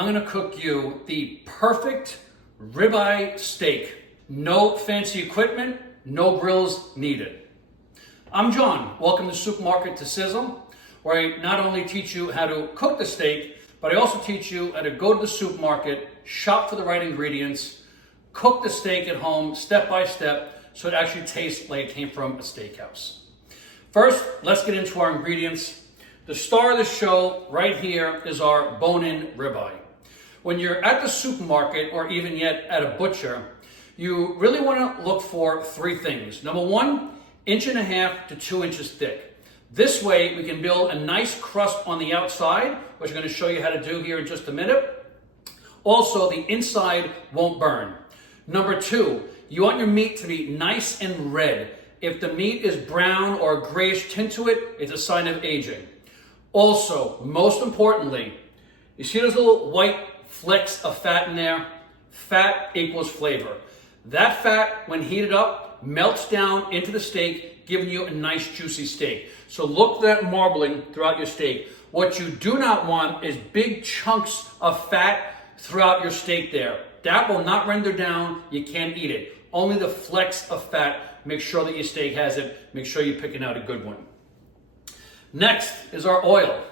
I'm gonna cook you the perfect ribeye steak. No fancy equipment, no grills needed. I'm John, welcome to Supermarket to Sizzle, where I not only teach you how to cook the steak, but I also teach you how to go to the supermarket, shop for the right ingredients, cook the steak at home step by step so it actually tastes like it came from a steakhouse. First, let's get into our ingredients. The star of the show right here is our bone-in ribeye. When you're at the supermarket or even yet at a butcher, you really want to look for three things. Number one, 1.5 to 2 inches thick. This way we can build a nice crust on the outside, which I'm going to show you how to do here in just a minute. Also, the inside won't burn. Number two, you want your meat to be nice and red. If the meat is brown or a grayish tint to it, it's a sign of aging. Also, most importantly, you see those little white flecks of fat in there? Fat equals flavor. That fat, when heated up, melts down into the steak, giving you a nice juicy steak. So look for that marbling throughout your steak. What you do not want is big chunks of fat throughout your steak there. That will not render down, you can't eat it. Only the flecks of fat, make sure that your steak has it, make sure you're picking out a good one. Next is our oil.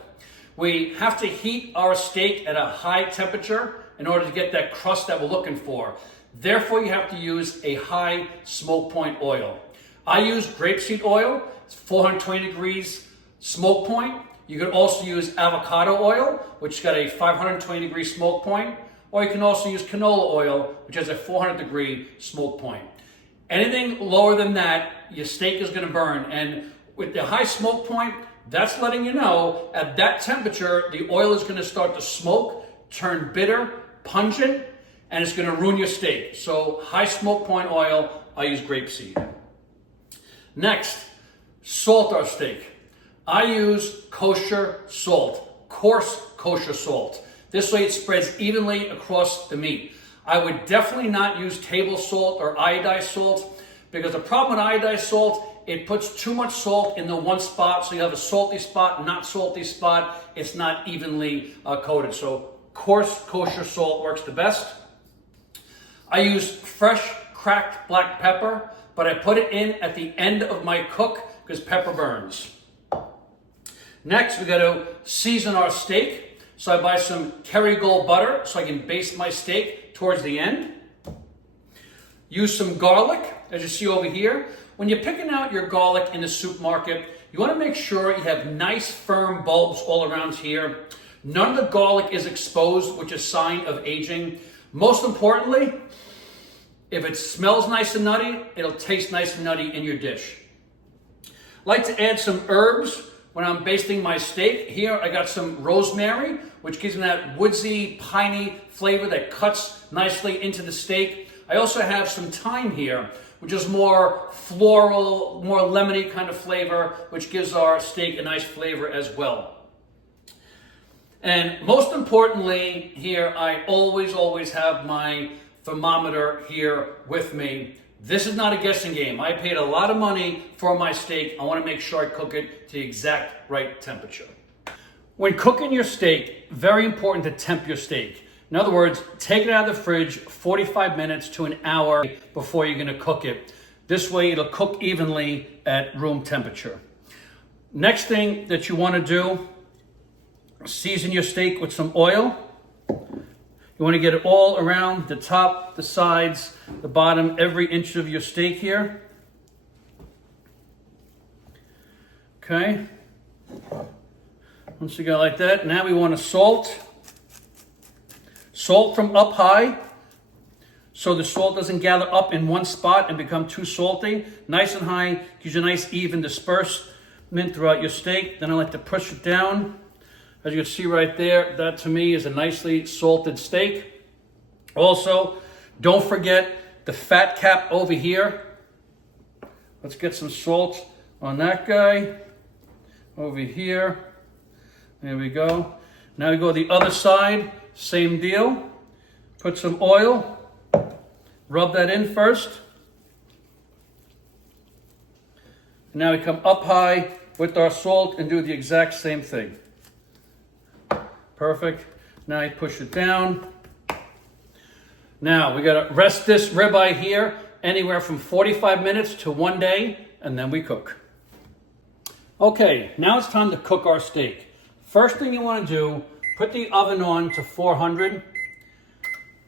We have to heat our steak at a high temperature in order to get that crust that we're looking for. Therefore, you have to use a high smoke point oil. I use grapeseed oil. It's 420 degrees smoke point. You could also use avocado oil, which has got a 520 degree smoke point. Or you can also use canola oil, which has a 400 degree smoke point. Anything lower than that, your steak is going to burn. And with the high smoke point, that's letting you know at that temperature, the oil is going to start to smoke, turn bitter, pungent, and it's going to ruin your steak. So high smoke point oil, I use grapeseed. Next, salt our steak. I use kosher salt, coarse kosher salt. This way it spreads evenly across the meat. I would definitely not use table salt or iodized salt, because the problem with iodized salt, it puts too much salt in the one spot, so you have a salty spot, not salty spot. It's not evenly coated. So coarse kosher salt works the best. I use fresh cracked black pepper, but I put it in at the end of my cook because pepper burns. Next, we got to season our steak. So I buy some Kerrygold butter so I can baste my steak towards the end. Use some garlic, as you see over here. When you're picking out your garlic in the supermarket, you want to make sure you have nice firm bulbs all around here. None of the garlic is exposed, which is a sign of aging. Most importantly, if it smells nice and nutty, it'll taste nice and nutty in your dish. I like to add some herbs when I'm basting my steak. Here I got some rosemary, which gives me that woodsy, piney flavor that cuts nicely into the steak. I also have some thyme here, which is more floral, more lemony kind of flavor, which gives our steak a nice flavor as well. And most importantly here, I always have my thermometer here with me. This is not a guessing game. I paid a lot of money for my steak. I want to make sure I cook it to the exact right temperature. When cooking your steak, very important to temp your steak. In other words, take it out of the fridge 45 minutes to an hour before you're going to cook it. This way it'll cook evenly at room temperature. Next thing that you want to do, season your steak with some oil. You want to get it all around the top, the sides, the bottom, every inch of your steak here. Okay. Once you got like that, now we want to salt. Salt from up high, so the salt doesn't gather up in one spot and become too salty. Nice and high, gives you a nice even disbursement throughout your steak. Then I like to push it down. As you can see right there, that to me is a nicely salted steak. Also, don't forget the fat cap over here. Let's get some salt on that guy. Over here. There we go. Now we go to the other side. Same deal. Put some oil. Rub that in first. And now we come up high with our salt and do the exact same thing. Perfect. Now you push it down. Now we gotta rest this ribeye here anywhere from 45 minutes to 1 day, and then we cook. Okay, now it's time to cook our steak. First thing you wanna do, put the oven on to 400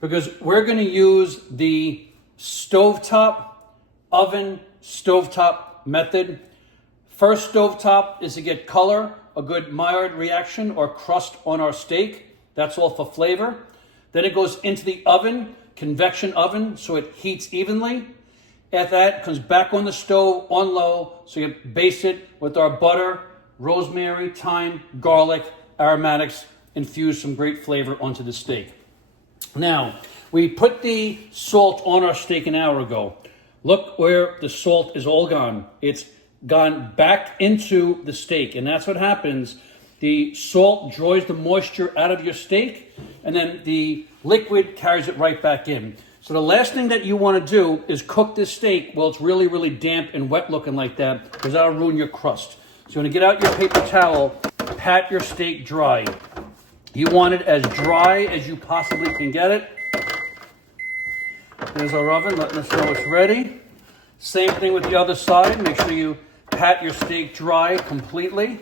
because we're gonna use the stovetop oven, stovetop method. First stovetop is to get color, a good Maillard reaction or crust on our steak. That's all for flavor. Then it goes into the oven, convection oven, so it heats evenly. After that, it comes back on the stove on low, so you baste it with our butter, rosemary, thyme, garlic, aromatics, infuse some great flavor onto the steak. Now, we put the salt on our steak an hour ago. Look where the salt is all gone. It's gone back into the steak, and that's what happens. The salt draws the moisture out of your steak, and then the liquid carries it right back in. So the last thing that you want to do is cook this steak while it's really, really damp and wet looking like that, because that'll ruin your crust. So you want to get out your paper towel, pat your steak dry. You want it as dry as you possibly can get it. There's our oven letting us know it's ready. Same thing with the other side. Make sure you pat your steak dry completely.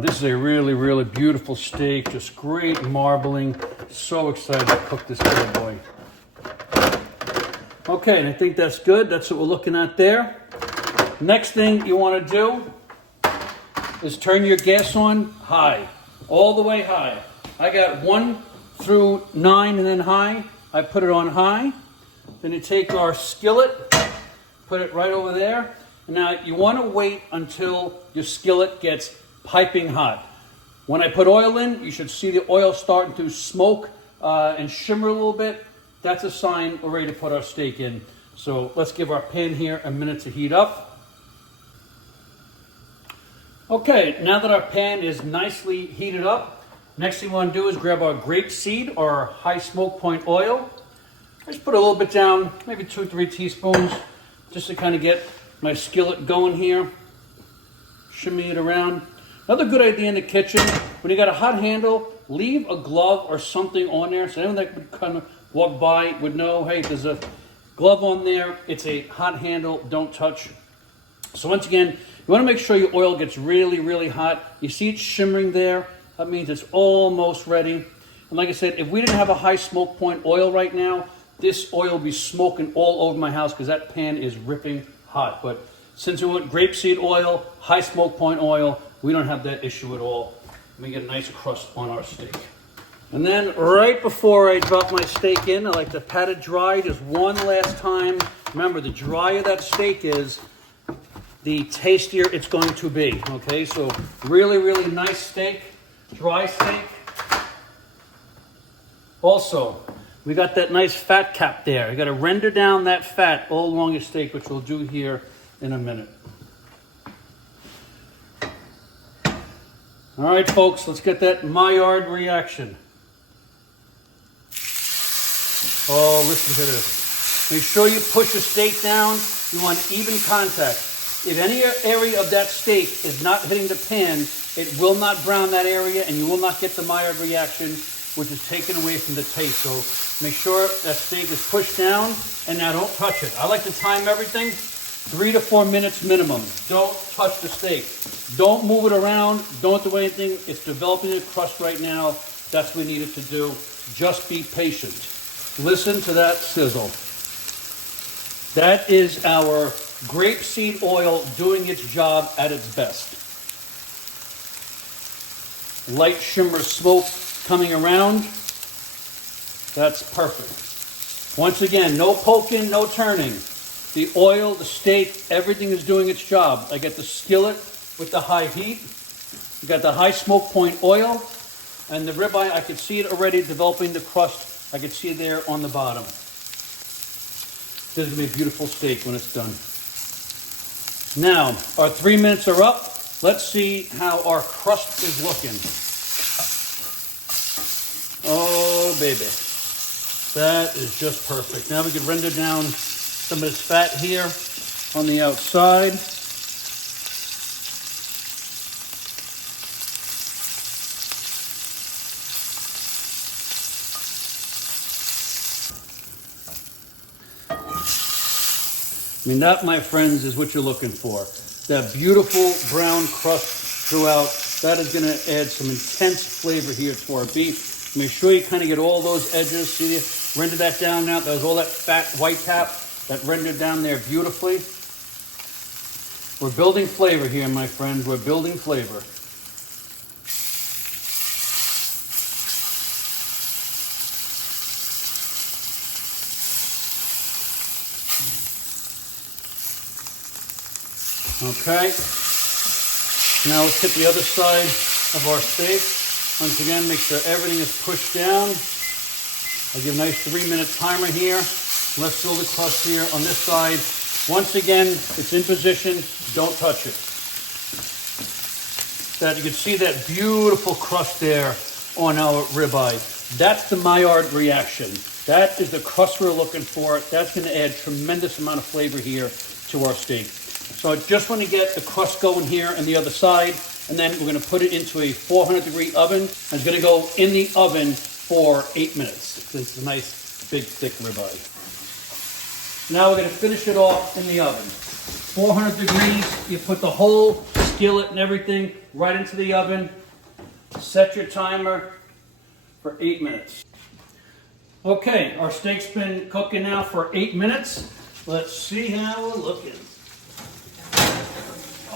This is a really, really beautiful steak. Just great marbling. So excited to cook this good boy. Okay, and I think that's good. That's what we're looking at there. Next thing you want to do is turn your gas on high, all the way high. I got 1 through 9 and then high. I put it on high. Then you take our skillet, put it right over there. Now you want to wait until your skillet gets piping hot. When I put oil in, you should see the oil starting to smoke and shimmer a little bit. That's a sign we're ready to put our steak in. So let's give our pan here a minute to heat up. Okay, now that our pan is nicely heated up, next thing we want to do is grab our grapeseed or our high smoke point oil. Just put a little bit down, maybe 2-3 teaspoons, just to kind of get my skillet going here. Shimmy it around. Another good idea in the kitchen, when you got a hot handle, leave a glove or something on there so anyone that would kind of walk by would know, hey, there's a glove on there. It's a hot handle, don't touch. So once again, you want to make sure your oil gets really, really hot. You see it shimmering there. That means it's almost ready. And like I said, if we didn't have a high smoke point oil right now, this oil would be smoking all over my house because that pan is ripping hot. But since we want grapeseed oil, high smoke point oil, we don't have that issue at all. We get a nice crust on our steak. And then right before I drop my steak in, I like to pat it dry just one last time. Remember, the drier that steak is, the tastier it's going to be. Okay, so really, really nice steak, dry steak. Also, we got that nice fat cap there. You got to render down that fat all along your steak, which we'll do here in a minute. All right, folks, let's get that Maillard reaction. Oh, listen to this. Make sure you push the steak down. You want even contact. If any area of that steak is not hitting the pan, it will not brown that area, and you will not get the Maillard reaction, which is taken away from the taste. So make sure that steak is pushed down, and now don't touch it. I like to time everything 3 to 4 minutes minimum. Don't touch the steak. Don't move it around. Don't do anything. It's developing a crust right now. That's what we need it to do. Just be patient. Listen to that sizzle. That is our grapeseed oil doing its job at its best. Light shimmer smoke coming around. That's perfect. Once again, no poking, no turning. The oil, the steak, everything is doing its job. I got the skillet with the high heat. We got the high smoke point oil. And the ribeye, I can see it already developing the crust. I can see it there on the bottom. This is going to be a beautiful steak when it's done. Now, our 3 minutes are up. Let's see how our crust is looking. Oh, baby. That is just perfect. Now we can render down some of this fat here on the outside. I mean, that, my friends, is what you're looking for. That beautiful brown crust throughout. That is going to add some intense flavor here to our beef. Make sure you kind of get all those edges. See, render that down now. That was all that fat white cap that rendered down there beautifully. We're building flavor here, my friends. We're building flavor. Okay, now let's hit the other side of our steak. Once again, make sure everything is pushed down. I'll give a nice 3-minute timer here. Let's build the crust here on this side. Once again, it's in position, don't touch it. That you can see that beautiful crust there on our ribeye. That's the Maillard reaction. That is the crust we're looking for. That's going to add tremendous amount of flavor here to our steak. So I just want to get the crust going here on the other side, and then we're going to put it into a 400-degree oven. It's going to go in the oven for 8 minutes. This is a nice, big, thick ribeye. Now we're going to finish it off in the oven. 400 degrees, you put the whole skillet and everything right into the oven. Set your timer for 8 minutes. Okay, our steak's been cooking now for 8 minutes. Let's see how we're looking.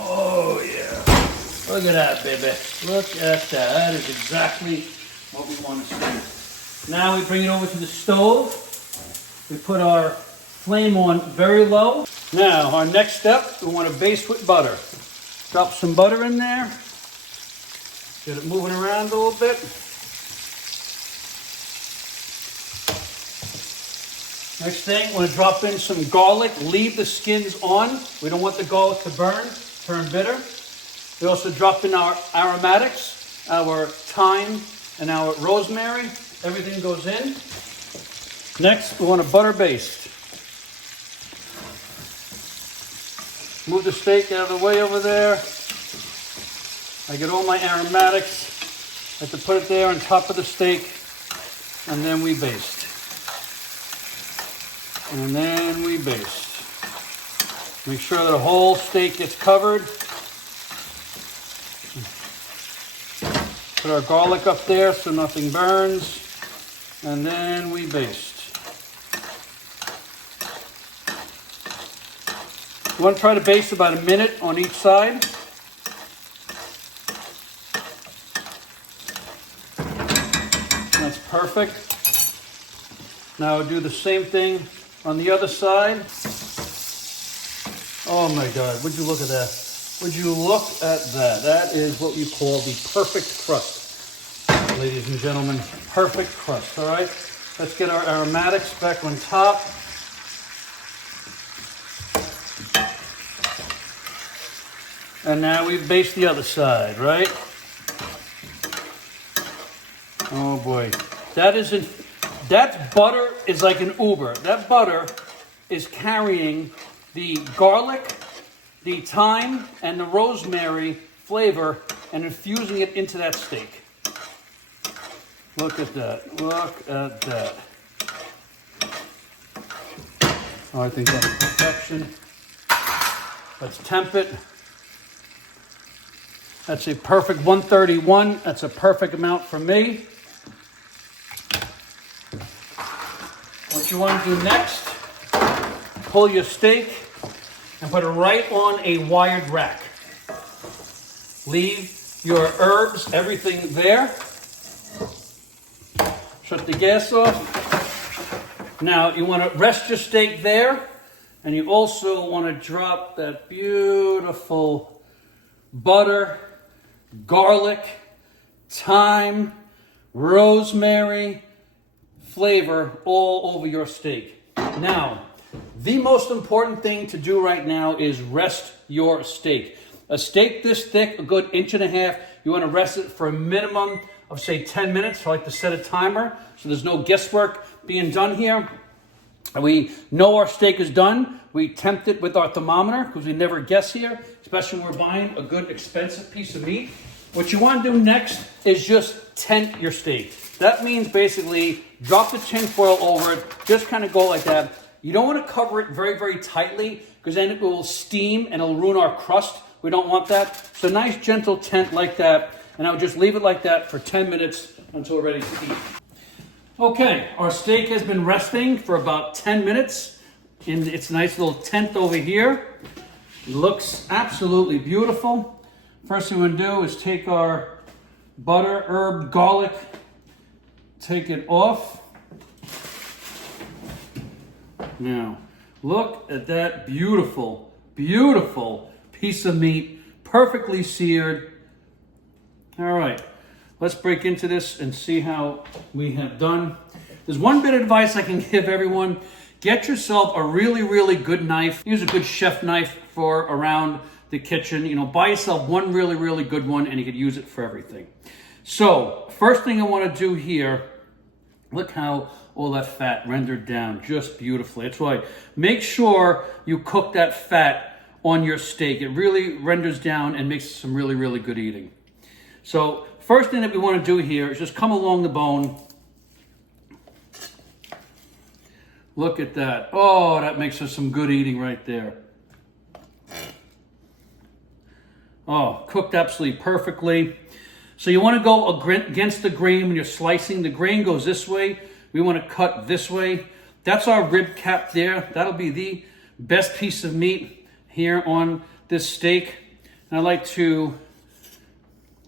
Oh yeah, look at that, baby. Look at that. That is exactly what we want to see. Now we bring it over to the stove. We put our flame on very low. Now our next step, we want to baste with butter. Drop some butter in there. Get it moving around a little bit. Next thing, we're going to drop in some garlic. Leave the skins on. We don't want the garlic to burn, turn bitter. We also drop in our aromatics, our thyme and our rosemary. Everything goes in. Next, we want to butter baste. Move the steak out of the way over there. I get all my aromatics. I have to put it there on top of the steak, and then we baste. And then we baste. Make sure that the whole steak gets covered. Put our garlic up there so nothing burns. And then we baste. You want to try to baste about a minute on each side. That's perfect. Now do the same thing on the other side. Oh my God, would you look at that? Would you look at that? That is what you call the perfect crust. Ladies and gentlemen, perfect crust, all right? Let's get our aromatics back on top. And now we baste the other side, right? Oh boy, that butter is like an Uber. That butter is carrying the garlic, the thyme, and the rosemary flavor and infusing it into that steak. Look at that. Look at that. Oh, I think that's perfection. Let's temp it. That's a perfect 131. That's a perfect amount for me. What you want to do next, pull your steak and put it right on a wired rack. Leave your herbs, everything there. Shut the gas off. Now you want to rest your steak there, and you also want to drop that beautiful butter, garlic, thyme, rosemary flavor all over your steak. Now, the most important thing to do right now is rest your steak. A steak this thick, a good 1.5 inches, you want to rest it for a minimum of say 10 minutes. I like to set a timer so there's no guesswork being done here. We know our steak is done. We tempt it with our thermometer because we never guess here, especially when we're buying a good expensive piece of meat. What you want to do next is just tent your steak. That means basically drop the tin foil over it, just kind of go like that. You don't want to cover it very, very tightly because then it will steam and it'll ruin our crust. We don't want that. So nice gentle temp like that, and I would just leave it like that for 10 minutes until we're ready to eat. Okay, our steak has been resting for about 10 minutes in its nice little tent over here. It looks absolutely beautiful. First thing we're gonna do is take our butter, herb, garlic, take it off. Now, look at that beautiful, beautiful piece of meat, perfectly seared. All right, let's break into this and see how we have done. There's one bit of advice I can give everyone. Get yourself a really, really good knife. Use a good chef knife for around the kitchen. You know, buy yourself one really, really good one and you could use it for everything. So, first thing I want to do here, look how all that fat rendered down just beautifully. That's why make sure you cook that fat on your steak. It really renders down and makes some really, really good eating. So first thing that we want to do here is just come along the bone. Look at that. Oh, that makes us some good eating right there. Oh, cooked absolutely perfectly. So you want to go against the grain when you're slicing. The grain goes this way. We want to cut this way. That's our rib cap there. That'll be the best piece of meat here on this steak. And I like to,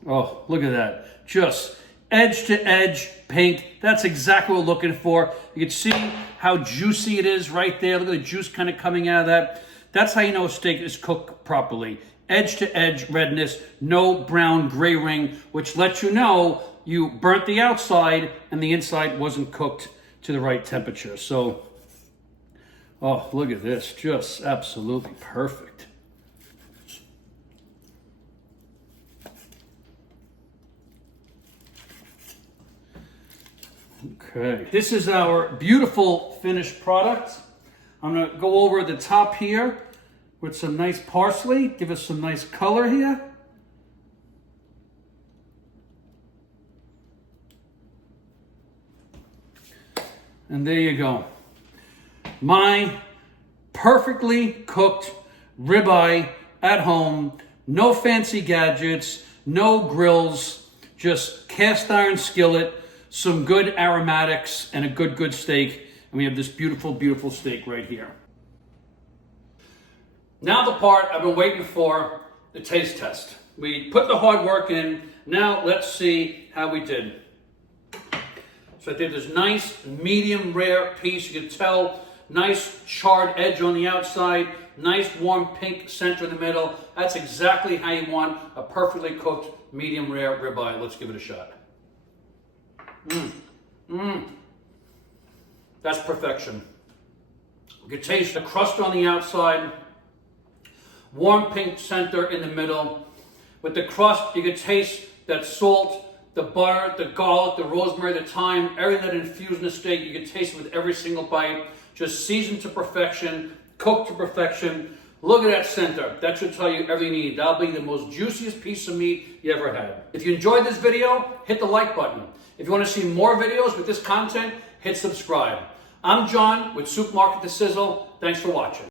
oh, look at that. Just edge to edge pink. That's exactly what we're looking for. You can see how juicy it is right there. Look at the juice kind of coming out of that. That's how you know a steak is cooked properly. Edge to edge redness, no brown gray ring, which lets you know you burnt the outside and the inside wasn't cooked to the right temperature. So, oh, look at this, just absolutely perfect. Okay, this is our beautiful finished product. I'm gonna go over the top here with some nice parsley, give us some nice color here. And there you go. My perfectly cooked ribeye at home. No fancy gadgets, no grills, just cast iron skillet, some good aromatics, and a good steak. And we have this beautiful, beautiful steak right here. Now the part I've been waiting for, the taste test. We put the hard work in. Now let's see how we did. So I did this nice medium rare piece. You can tell, nice charred edge on the outside, nice warm pink center in the middle. That's exactly how you want a perfectly cooked medium rare ribeye. Let's give it a shot. That's perfection. You can taste the crust on the outside, warm pink center in the middle. With the crust, you can taste that salt, the butter, the garlic, the rosemary, the thyme, everything that infused in the steak. You can taste it with every single bite. Just seasoned to perfection, cooked to perfection. Look at that center. That should tell you everything you need. That'll be the most juiciest piece of meat you ever had. If you enjoyed this video, hit the like button. If you want to see more videos with this content, hit subscribe. I'm John with Supermarket to Sizzle. Thanks for watching.